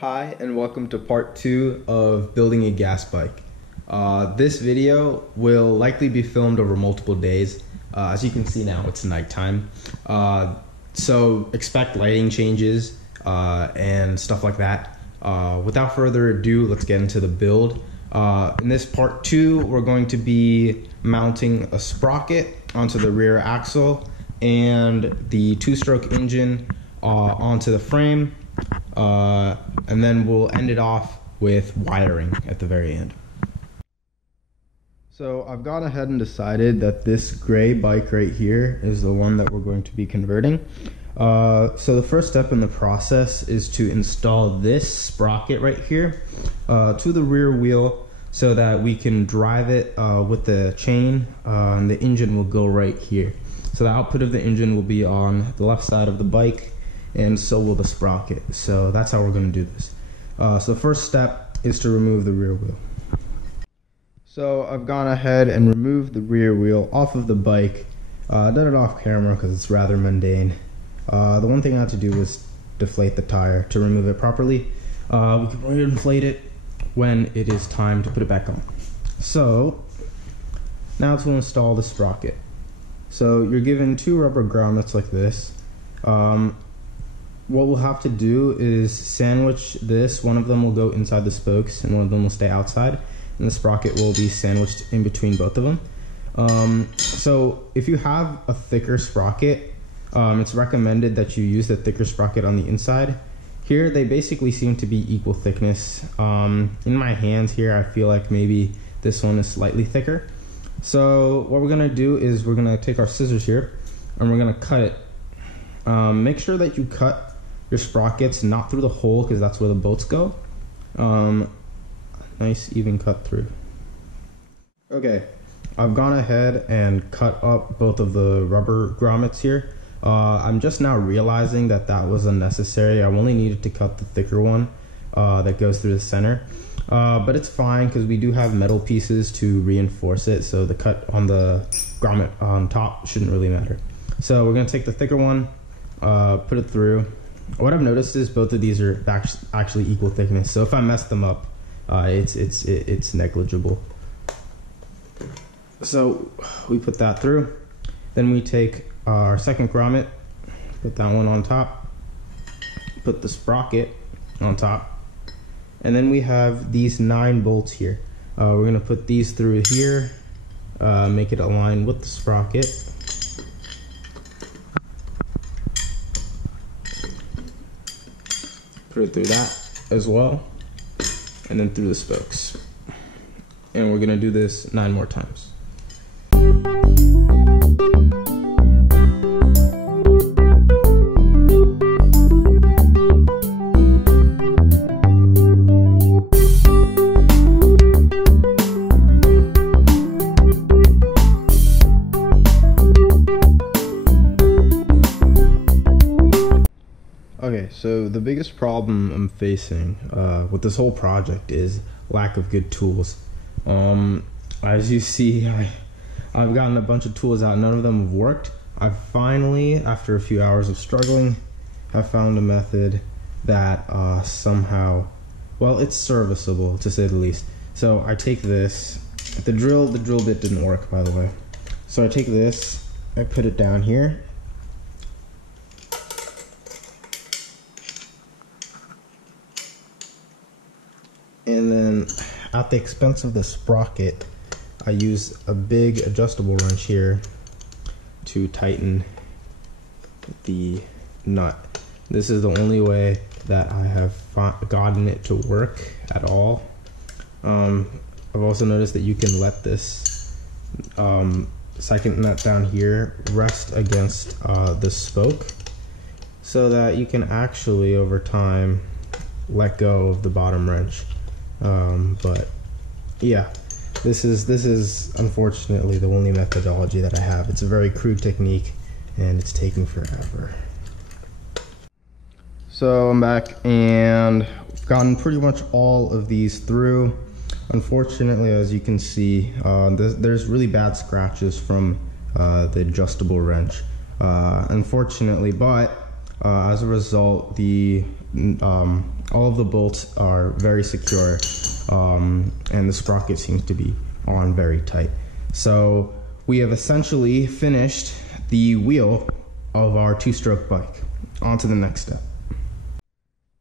Hi, and welcome to part 2 of building a gas bike. This video will likely be filmed over multiple days. As you can see now, it's nighttime. So expect lighting changes and stuff like that. Without further ado, let's get into the build. In this part 2, we're going to be mounting a sprocket onto the rear axle and the two-stroke engine onto the frame. And then we'll end it off with wiring at the very end. So I've gone ahead and decided that this gray bike right here is the one that we're going to be converting. So the first step in the process is to install this sprocket right here to the rear wheel so that we can drive it with the chain, and the engine will go right here. So the output of the engine will be on the left side of the bike, and so will the sprocket. So that's how we're going to do this. So the first step is to remove the rear wheel. So I've gone ahead and removed the rear wheel off of the bike. I did it off camera because it's rather mundane. The one thing I had to do was deflate the tire to remove it properly. We can reinflate it when it is time to put it back on. So now to install the sprocket. So you're given 2 rubber grommets like this. What we'll have to do is sandwich this. One of them will go inside the spokes and one of them will stay outside, and the sprocket will be sandwiched in between both of them. So if you have a thicker sprocket, it's recommended that you use the thicker sprocket on the inside. Here they basically seem to be equal thickness. In my hands here I feel like maybe this one is slightly thicker. So what we're gonna do is we're gonna take our scissors here and we're gonna cut it. Make sure that you cut your sprockets not through the hole because that's where the bolts go. Nice even cut through. Okay, I've gone ahead and cut up both of the rubber grommets here. I'm just now realizing that that was unnecessary. I only needed to cut the thicker one that goes through the center. But it's fine because we do have metal pieces to reinforce it, so the cut on the grommet on top shouldn't really matter. So we're gonna take the thicker one, put it through. What I've noticed is both of these are actually equal thickness, so if I mess them up, it's negligible. So we put that through. Then we take our second grommet, put that one on top, put the sprocket on top, and then we have these 9 bolts here. We're gonna put these through here, make it align with the sprocket. Put it through that as well, and then through the spokes. And we're gonna do this 9 more times. Okay, so the biggest problem I'm facing with this whole project is lack of good tools. As you see, I've gotten a bunch of tools out, none of them have worked. I finally, after a few hours of struggling, have found a method that somehow, well, it's serviceable to say the least. So I take this, the drill bit didn't work, by the way. So I take this, I put it down here. And then at the expense of the sprocket, I use a big adjustable wrench here to tighten the nut. This is the only way that I have gotten it to work at all. I've also noticed that you can let this second nut down here rest against the spoke so that you can actually over time let go of the bottom wrench. But yeah, this is unfortunately the only methodology that I have. It's a very crude technique and it's taking forever. So I'm back and gotten pretty much all of these through. Unfortunately, as you can see, there's really bad scratches from the adjustable wrench. Unfortunately, but as a result, the all of the bolts are very secure, and the sprocket seems to be on very tight. So we have essentially finished the wheel of our two-stroke bike. On to the next step.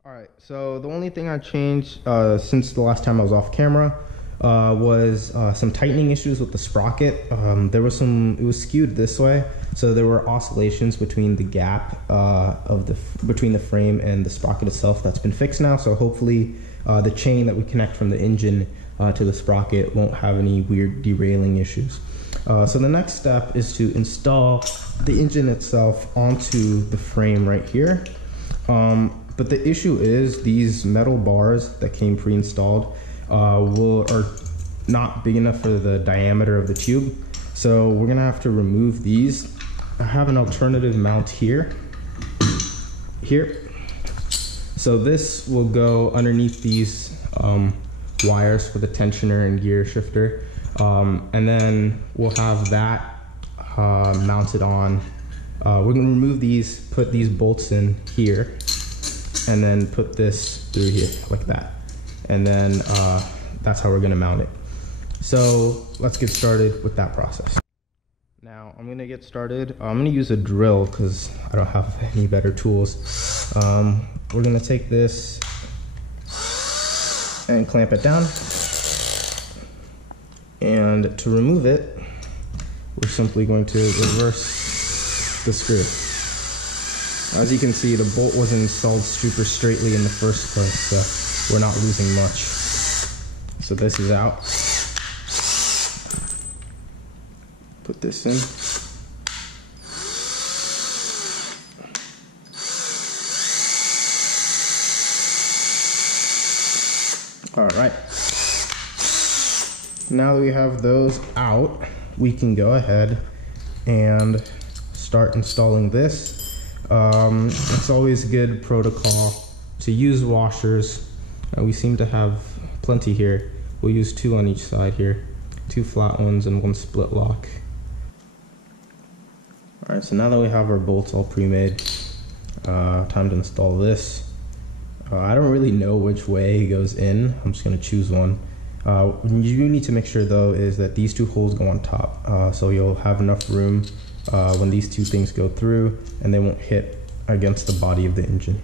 Alright, so the only thing I changed since the last time I was off camera was some tightening issues with the sprocket. It was skewed this way, so there were oscillations between the gap between the frame and the sprocket itself. That's been fixed now, so hopefully the chain that we connect from the engine to the sprocket won't have any weird derailing issues. So the next step is to install the engine itself onto the frame right here. But the issue is these metal bars that came pre-installed are not big enough for the diameter of the tube. So we're gonna have to remove these. I have an alternative mount here. So this will go underneath these wires for the tensioner and gear shifter. And then we'll have that mounted on. We're gonna remove these, put these bolts in here, and then put this through here like that. And then that's how we're gonna mount it. So let's get started with that process. Now I'm gonna get started. I'm gonna use a drill because I don't have any better tools. We're gonna take this and clamp it down. And to remove it, we're simply going to reverse the screw. As you can see, the bolt wasn't installed super straightly in the first place, so we're not losing much. So this is out. Put this in. All right. Now that we have those out, we can go ahead and start installing this. It's always good protocol to use washers. We seem to have plenty here. We'll use 2 on each side here, 2 flat ones and 1 split lock. All right, so now that we have our bolts all pre-made, time to install this. I don't really know which way it goes in. I'm just gonna choose one. You need to make sure though is that these 2 holes go on top, so you'll have enough room when these 2 things go through and they won't hit against the body of the engine.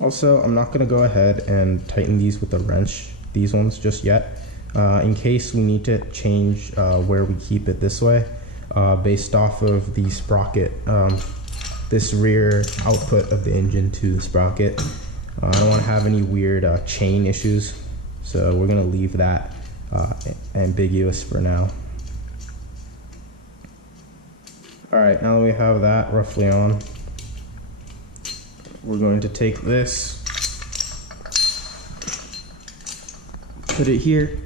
Also, I'm not going to go ahead and tighten these with a wrench, these ones just yet, in case we need to change where we keep it this way. Based off of the sprocket, this rear output of the engine to the sprocket. I don't want to have any weird chain issues, so we're going to leave that ambiguous for now. Alright, now that we have that roughly on, we're going to take this, put it here.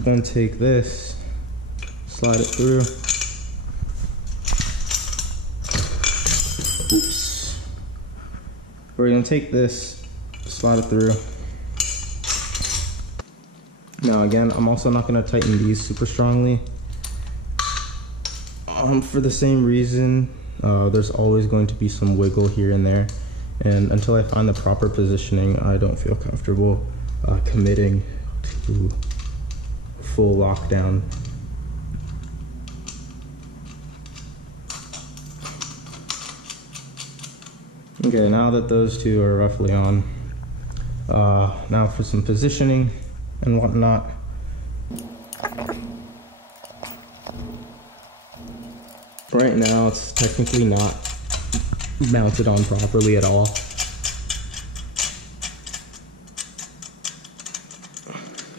Then take this, slide it through. Oops. We're gonna take this, slide it through. Now again, I'm also not gonna tighten these super strongly. For the same reason, there's always going to be some wiggle here and there. And until I find the proper positioning, I don't feel comfortable committing to full lockdown. Okay, now that those 2 are roughly on, now for some positioning and whatnot. Right now it's technically not mounted on properly at all.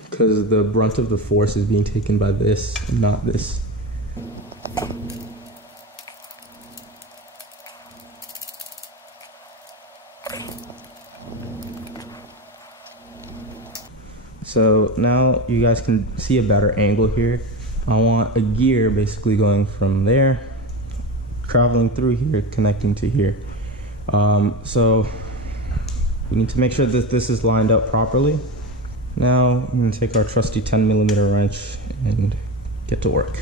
Because the brunt of the force is being taken by this and not this. So now you guys can see a better angle here. I want a gear basically going from there, traveling through here, connecting to here. So we need to make sure that this is lined up properly. Now I'm going to take our trusty 10mm wrench and get to work.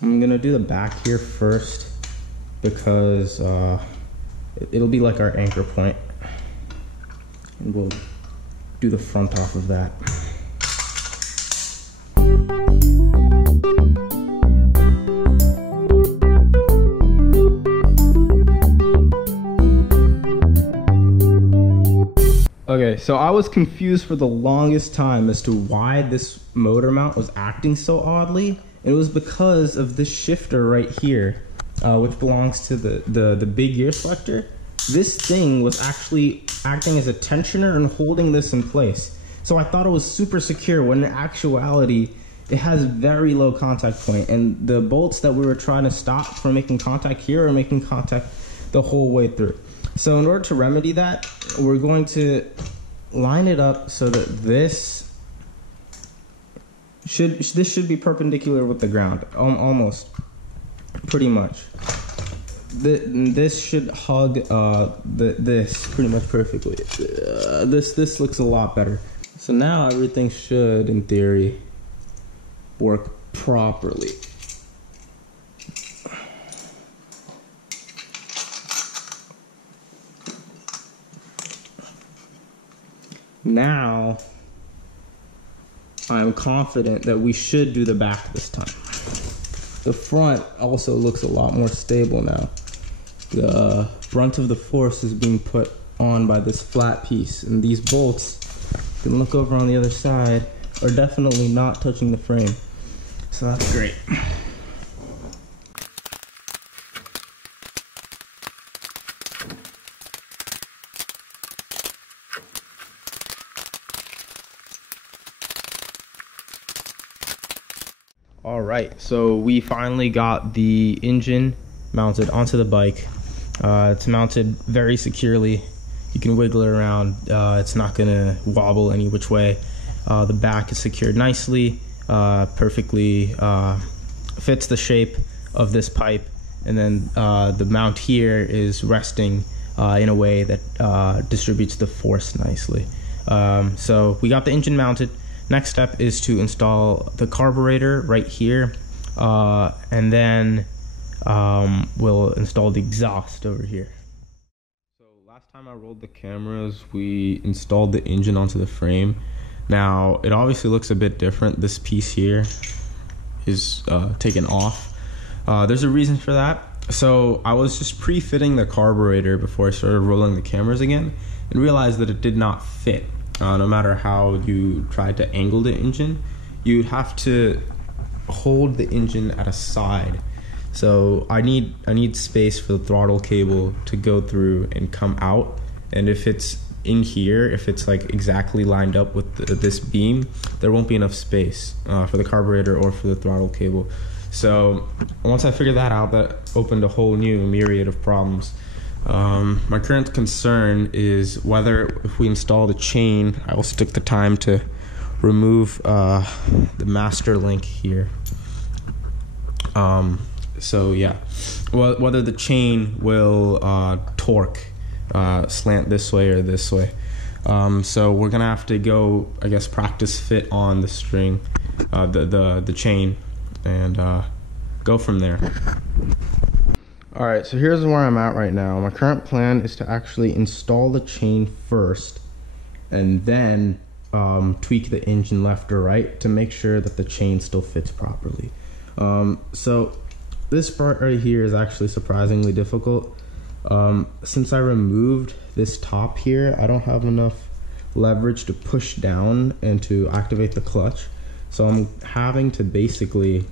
I'm going to do the back here first because it'll be like our anchor point, and we'll do the front off of that. Okay, so I was confused for the longest time as to why this motor mount was acting so oddly. It was because of this shifter right here, which belongs to the big gear selector. This thing was actually acting as a tensioner and holding this in place. So I thought it was super secure, when in actuality, it has very low contact point, and the bolts that we were trying to stop from making contact here are making contact the whole way through. So in order to remedy that, we're going to line it up so that this should be perpendicular with the ground, almost, pretty much. This should hug this pretty much perfectly. This looks a lot better. So now everything should, in theory, work properly. Now, I'm confident that we should do the back this time. The front also looks a lot more stable now. The brunt of the force is being put on by this flat piece, and these bolts, you can look over on the other side, are definitely not touching the frame. So that's great. Alright, so we finally got the engine mounted onto the bike. It's mounted very securely. You can wiggle it around. It's not going to wobble any which way. The back is secured nicely, perfectly fits the shape of this pipe, and then the mount here is resting in a way that distributes the force nicely. So we got the engine mounted. Next step is to install the carburetor right here, and then we'll install the exhaust over here. So last time I rolled the cameras, we installed the engine onto the frame. Now it obviously looks a bit different. This piece here is taken off. There's a reason for that. So I was just pre-fitting the carburetor before I started rolling the cameras again, and realized that it did not fit. No matter how you tried to angle the engine, you'd have to hold the engine at a side. So I need space for the throttle cable to go through and come out. And if it's in here, if it's like exactly lined up with this beam, there won't be enough space for the carburetor or for the throttle cable. So once I figured that out, that opened a whole new myriad of problems. My current concern is whether, if we install the chain, I will stick the time to remove the master link here. So yeah, whether the chain will torque, slant this way or this way. So we're gonna have to go, I guess, practice fit on the string, the chain, and go from there. Alright, so here's where I'm at right now. My current plan is to actually install the chain first, and then tweak the engine left or right to make sure that the chain still fits properly. So this part right here is actually surprisingly difficult. Since I removed this top here, I don't have enough leverage to push down and to activate the clutch. So I'm having to basically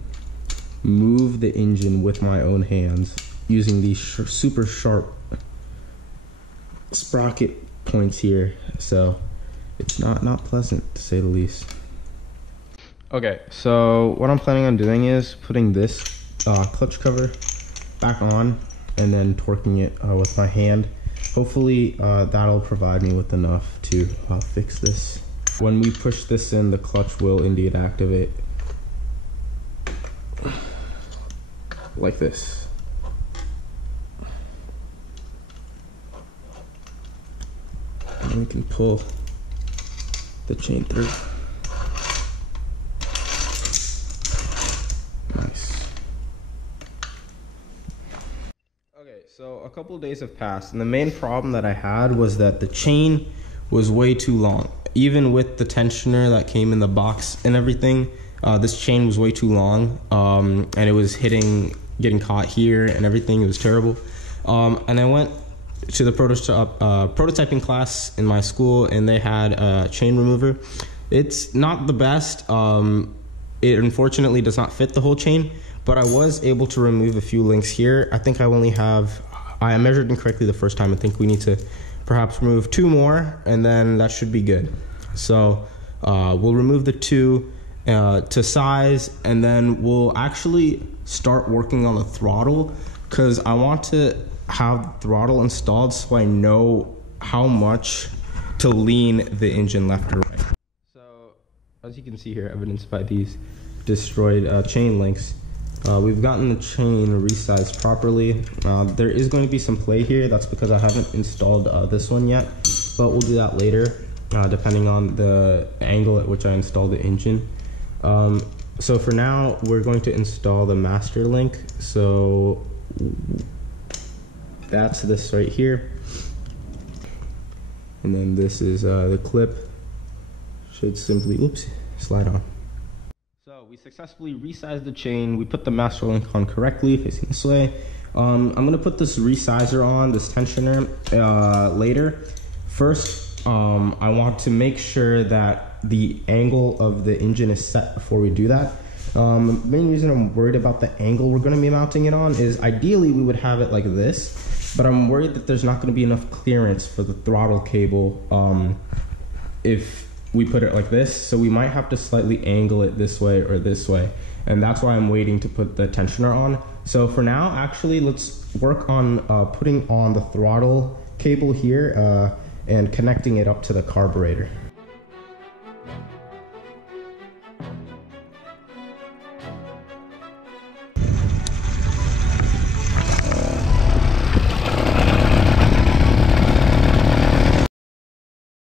move the engine with my own hands, using these super sharp sprocket points here, so it's not pleasant, to say the least. Okay, so what I'm planning on doing is putting this clutch cover back on and then torquing it with my hand. Hopefully that'll provide me with enough to fix this. When we push this in, the clutch will indeed activate. like this. And we can pull the chain through. Nice. Okay, so a couple of days have passed, and the main problem that I had was that the chain was way too long. Even with the tensioner that came in the box and everything, this chain was way too long, and it was getting caught here and everything. It was terrible. And I went to the prototyping class in my school, and they had a chain remover. It's not the best. It unfortunately does not fit the whole chain, but I was able to remove a few links here. I think I measured incorrectly the first time. I think we need to perhaps remove 2 more, and then that should be good. So we'll remove the 2 to size, and then we'll actually start working on the throttle, because I want to have throttle installed so I know how much to lean the engine left or right. So as you can see here, evidenced by these destroyed chain links, we've gotten the chain resized properly. There is going to be some play here. That's because I haven't installed this one yet, but we'll do that later, depending on the angle at which I install the engine. So for now, we're going to install the master link. So that's this right here. And then this is the clip. Should simply, slide on. So we successfully resized the chain. We put the master link on correctly, facing this way. I'm gonna put this resizer on, this tensioner, later. First, I want to make sure that the angle of the engine is set before we do that. The main reason I'm worried about the angle we're gonna be mounting it on is ideally we would have it like this, but I'm worried that there's not gonna be enough clearance for the throttle cable if we put it like this. So we might have to slightly angle it this way or this way. And that's why I'm waiting to put the tensioner on. So for now, actually, let's work on putting on the throttle cable here and connecting it up to the carburetor.